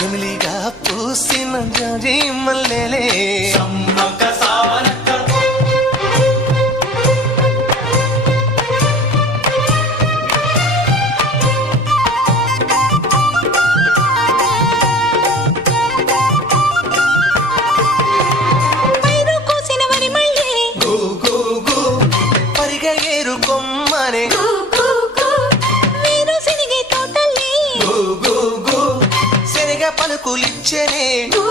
జమిలిగా పూసిన జాజి మల్లెలే సమ్మక్క సారక్క పైరు కోసిన వరి మళ్ళీ గు గు గు పరిగ ఏరు కొమ్మనే కు కు కు వీరు సినిగే తోటల్లి గు గు గు శనగ పలుకులిచ్చనే కు